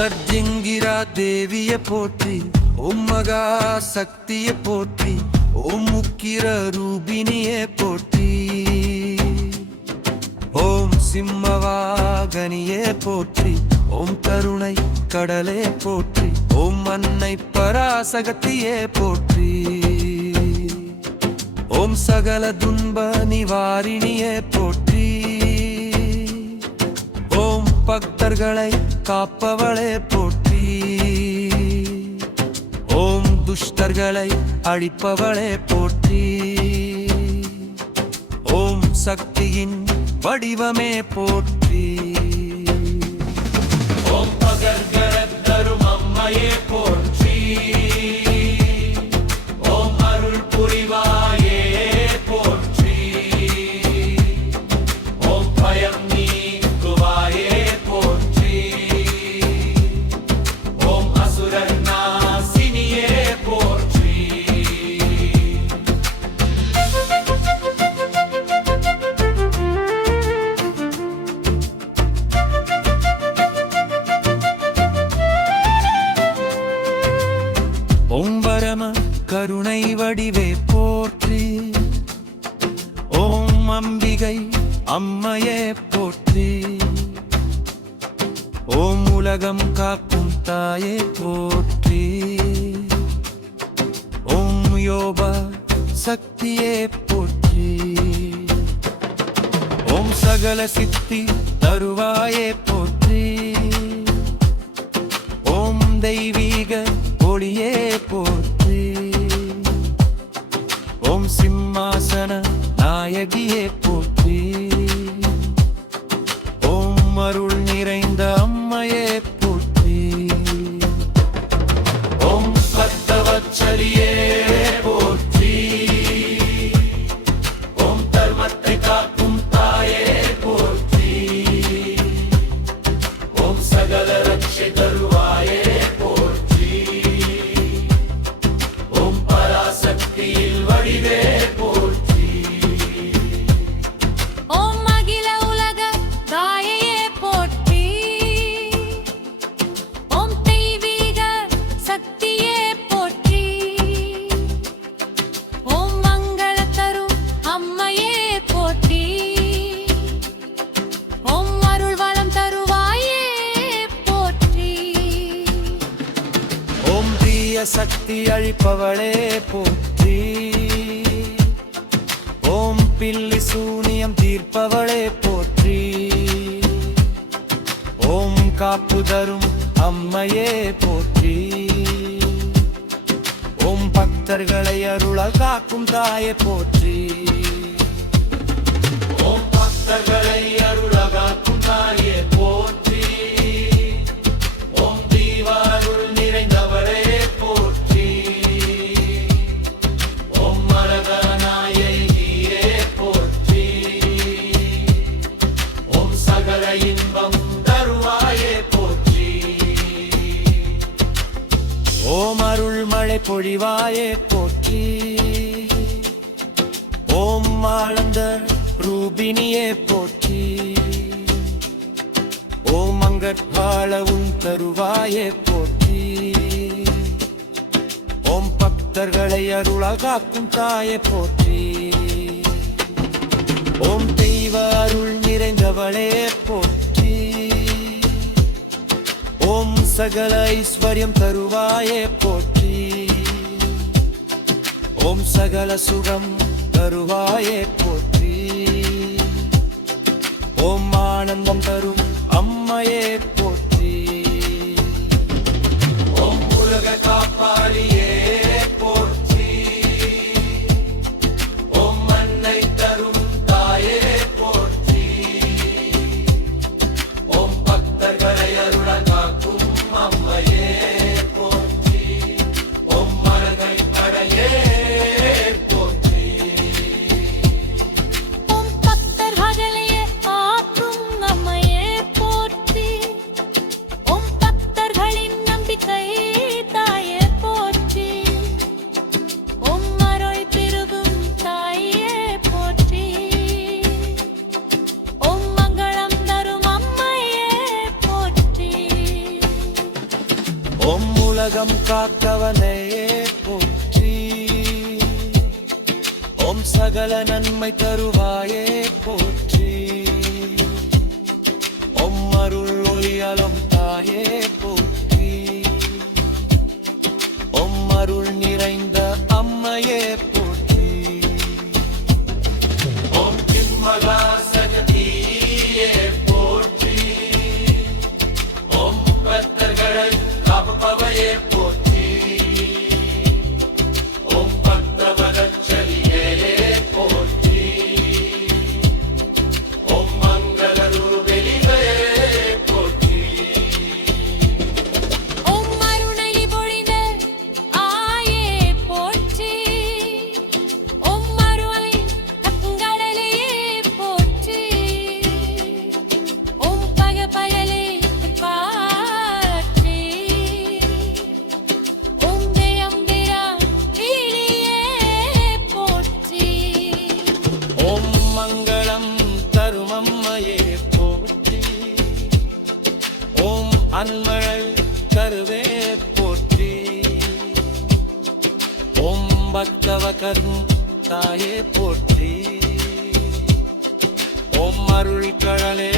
தர்ஜிங்கிரா தேவிய போற்றி, ஓம் மகா சக்திய போற்றி, ஓம் முக்கிர ரூபினியே போற்றி, ஓம் சிம்மவாகனியே போற்றி, ஓம் கருணை கடலே போற்றி, ஓம் அன்னை பராசக்தியே போற்றி, ஓம் சகல துன்ப நிவாரிணியே போற்றி, ஓம் பக்தர்களை காப்பவளே போற்றி, ஓம் துஷ்டர்களை அழிப்பவளே போற்றி, ஓம் சக்தியின் வடிவமே போற்றி, ஓம் பகர்கரத் தரும் அம்மையே போற்றி, ஓம் அருள் புரிவாயே போற்றி, ஓம் பயம் நீக்குவாயே போற்றி, ஓம் அசுரர் நாசினியே போற்றி. ஓம் பரம கருணை வடிவே போற்றி, ஓம் அம்பிகை அம்மையே போற்றி, ஓம் உலகம் காக்கும் தாயே போற்றி, ஓம் யோப சக்தியே போற்றி, ஓம் சகல சித்தி தருவாயே போற்றி, ஓம் தெய்வீக ஒளியே போற்றி, ஓம் சிம்மாசன நாயகியே போற்றி, ஓம் அருள் நிறைந்த அம்மையே போற்றி, ஓம் பக்தவத்சலியே போற்றி, ஓம் தர்மத்தை காக்கும் தாயே போற்றி, ஓம் சகல ரட்சை தருவாயே போற்றி, ஓம் பராசக்தியில் வடிவே போற்றி, ஓம் அகில உலக தாயையே போற்றி, ஓம் தெய்வீக சக்தியே போற்றி, ஓம் மங்கள தரும் அம்மையே போற்றி, ஓம் அருள் வளம் தருவாயே போற்றி, ஓம் தீய சக்தி அழிப்பவளே போற்றி, ஓம் பில்லி சூனியம் தீர்ப்பவளே போற்றி, ஓம் காப்பு தரும் அம்மையே போற்றி, ஓம் பக்தர்களை அருள காக்கும் தாயே போற்றி, ஓம் பக்தர்களை அருளகாக்கும் தாயே போற்றி, ஓம் தீவ அருள் நிறைந்தவளே போற்றி, ஓம் மரகநாயகியே போற்றி, ஓம் சகல இன்பம் தருவாயே போற்றி, ஓம் அருள் மழை பொழிவாயே போற்றி, ஓம் ஆனந்த ரூபினியே போற்றி, ஓம் அங்கற்பாளவும் தருவாயே போற்றி, ஓம் பக்தர்களை அருள காக்கும் தாயே போற்றி, ஓம் தெய்வ அருள் நிறைந்தவளே போற்றி, ஓம் சகல ஐஸ்வர்யம் தருவாயே போற்றி, ஓம் சகல சுகம் தருவாயே போற்றி, ஓம் ஆனந்தம் தரும் அம்மையே போற்றி, ஓம் உலக காப்பாளியே போற்றி, ஓம் அன்னை தரும் தாயே போற்றி, ஓம் பக்தர்களை அருள காக்கும் அம்மையே போற்றி, ஓம் மரகை படையே போற்றி, ஓம் பக்தர்களையே ஆக்கும் அம்மையே போற்றி, உலகம் காத்தவனையே போற்றி ஓம் சகல நன்மை தருவாயே போற்றி ஓம் அருள் ஒளியலும் தாயே போற்றி ஓம் அருள் நிறைந்த அம்மையே போற்றி ஓம் சின்மகா சகதியே போற்றி ஓம் பக்தர்களை காப்பவையே போற்றி ஓம் பக்தவதச்சலியே போற்றி ஓம் மங்களரு வெளிவே போற்றி ஓம் அருணை பொழிந்த ஆயே போற்றி ஓம் அருளை கங்கடலே போற்றி ஓம் பகலே பாற்றி ஓம் ஜெயம்பிரா வீழியே போற்றி ஓம் மங்களம் தரும் அம்மையே போற்றி ஓம் அன்மழை கருவே போற்றி ஓம் பக்தவகரும் தாயே போற்றி ஓம் அருள் கடலே